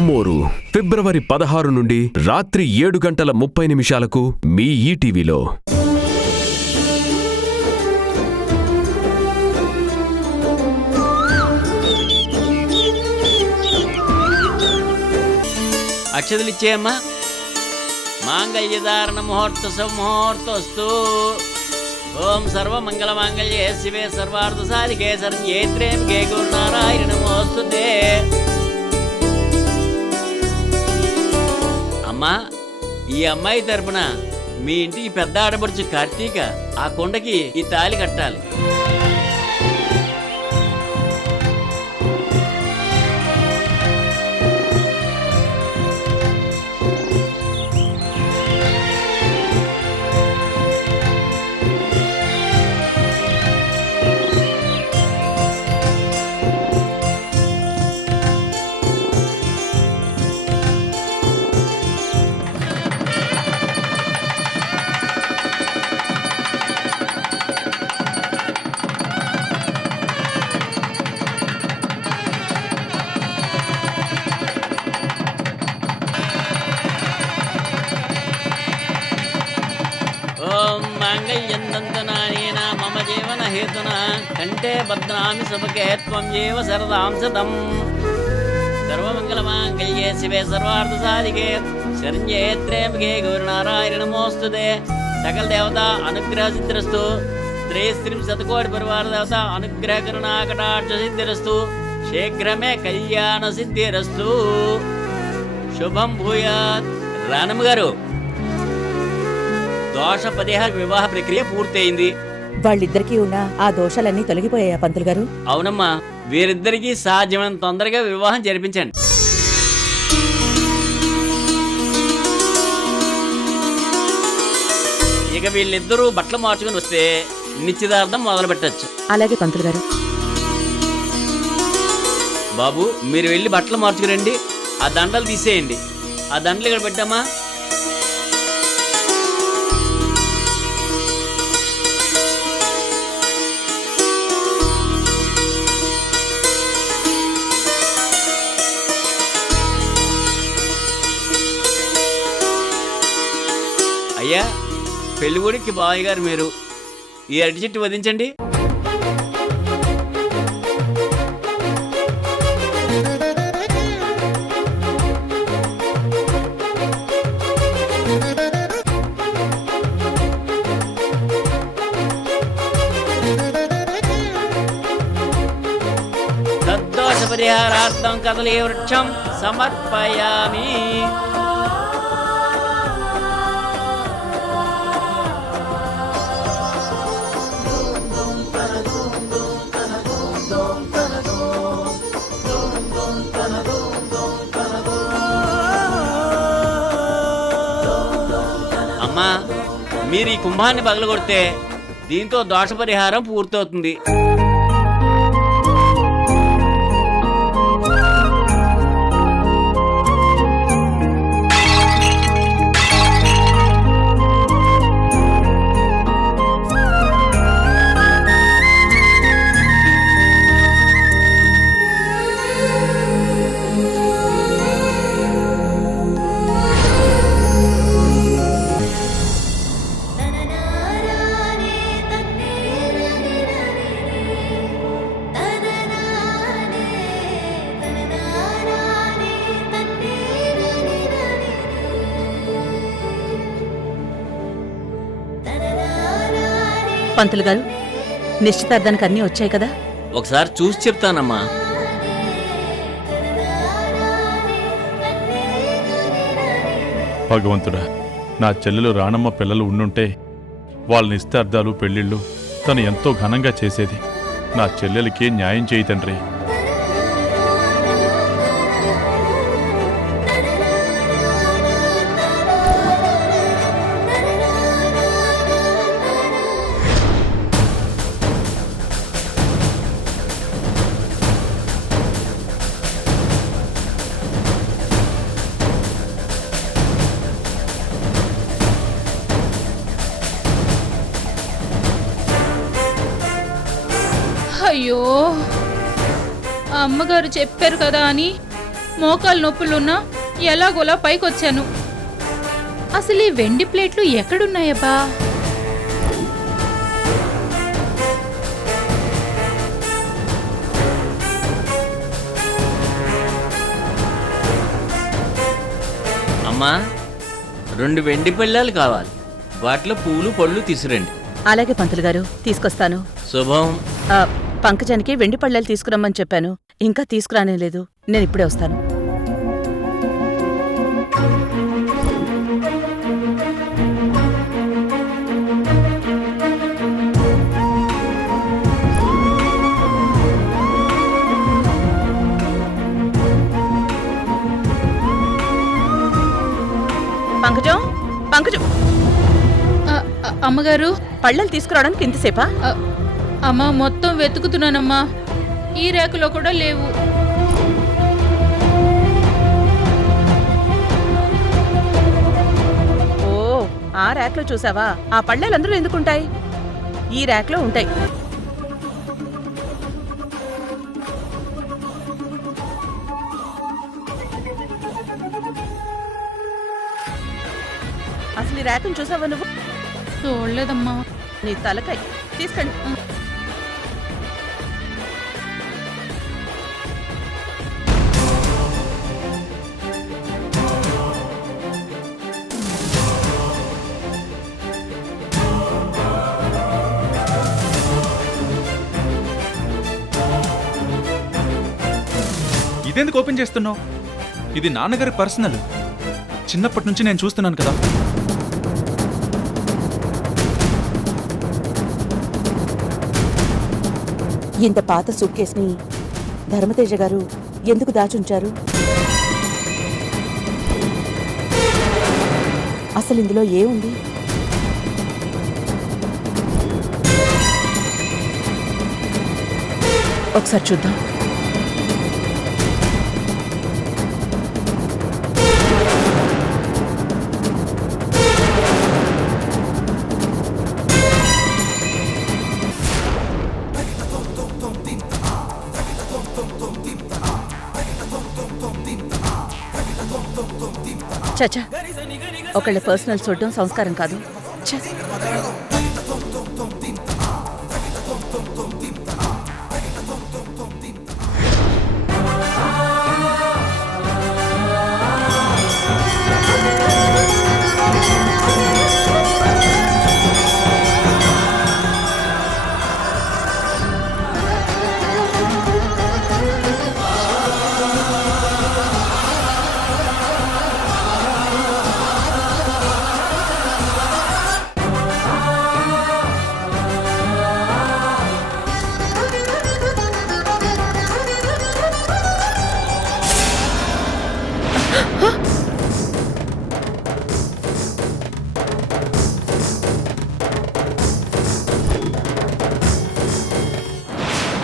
అమ్మోరు ఫిబ్రవరి 16 నుండి రాత్రి 7:30 మీ ఈటీవీలో. అక్షతలిచ్చేయమ్మా. మాంగళ్యధారణ ముహూర్త ముహూర్తస్తు. ఓం సర్వమంగళమాంగళ్యే శివే సర్వార్థ సాధికే శరణ్యేత్ర్యంబికే గౌరీనారాయణి నమోస్తుతే. అమ్మా, ఈ అమ్మాయి తరపున మీ ఇంటికి పెద్ద ఆడపడుచు కార్తీక ఆ కొండకి ఈ తాళి కట్టాలి. ఓం మాంగళ్యందంతనానేన మమ జీవన హేతునా కంఠే బధ్నామి శుభకే త్వం జీవ శరదాం శతం. సర్వమంగళమాంగళ్యే శివే సర్వార్థ సాధికే శరణ్యే త్ర్యంబకే గౌరీనారాయణి నమోస్తుతే. సకల దేవతా అనుగ్రహ సిద్ధిరస్తు. త్రైస్త్రింశతకోటి పరివార దేవత అనుగ్రహ కరుణా కటాక్ష సిద్ధిరస్తు. శీఘ్రమే కళ్యాణ సిద్ధిరస్తు. శుభం భూయాత్. రానమ్మ గారు, దోష పరిహార వివాహ ప్రక్రియ పూర్తయింది. వాళ్ళిద్దరికీ ఉన్న ఆ దోషాలన్నీ తొలగిపోయాయా పంతులు గారు? అవునమ్మా, వీరిద్దరికీ సాధ్యమైనంత తొందరగా వివాహం జరిపించండి. ఇక వీళ్ళిద్దరూ బట్టలు మార్చుకుని వస్తే నిశ్చితార్థం మొదలు పెట్టచ్చు. అలాగే పంతులు గారు. బాబు, మీరు వెళ్ళి బట్టలు మార్చుకురండి. ఆ దండలు తీసేయండి. ఆ దండలు ఇక్కడ పెట్టామా. అయ్యా, పెళ్ళిగూడికి బావయ్య గారు మీరు. ఈ అరటి చెట్టు వదించండి. తద్దోష పరిహారార్థం కదలీ వృక్షం సమర్పయామి. అమ్మా, మీరు ఈ కుంభాన్ని పగలగొడితే దీంతో దోష పరిహారం పూర్తవుతుంది. పంతులు గారు, నిశ్చితార్థానికి అన్నీ వచ్చాయి కదా? ఒకసారి చూసి చెప్తానమ్మా. భగవంతుడా, నా చెల్లెలు రాణమ్మ పిల్లలు ఉండుంటే వాళ్ళ నిశ్చితార్థాలు పెళ్లిళ్ళు తను ఎంతో ఘనంగా చేసేది. నా చెల్లెలకి న్యాయం చేయి తండ్రి. అయ్యో, అమ్మగారు చెప్పారు కదా అని మోకాలు నొప్పులున్నా ఎలాగోలా పైకొచ్చాను. అసలు ఈ వెండి ప్లేట్లు ఎక్కడున్నాయబ్బా? అమ్మా 2 వెండి పళ్ళాలు కావాలి. వాటిలో పూలు పళ్ళు తీసురండి. అలాగే పంతులు గారు, తీసుకొస్తాను. శుభం. ఆ, పంకజానికి వెండి పళ్ళాలు తీసుకురమ్మని చెప్పాను, ఇంకా తీసుకురానే లేదు. నేను ఇప్పుడే వస్తాను. పంకజం, పంకజం, అమ్మగారు, పళ్ళలు తీసుకురావడానికి ఇంతసేపా? అమ్మా మొత్తం వెతుకుతున్నానమ్మా, ఈ రేకులో కూడా లేవు. ఓ, ఆ ర్యాక్లో చూసావా? ఆ పళ్ళలు అందరూ ఎందుకుంటాయి? ఈ ర్యాక్లో ఉంటాయి. అసలు ఈ ర్యాక్ను చూసావా నువ్వు? చూడలేదమ్మా. నీ తలకాయ తీసుకండి. ఇదెందుకు ఓపెన్ చేస్తున్నావు? ఇది నాన్నగారి పర్సనల్. చిన్నప్పటి నుంచి నేను చూస్తున్నాను కదా. ఇంత పాత సూట్ కేసుని ధర్మతేజ గారు ఎందుకు దాచుంచారు? అసలు ఇందులో ఏముంది? ఒకసారి చూద్దాం. చచ్చా, ఒకళ్ళ పర్సనల్ చూడడం సంస్కారం కాదు. ఛ!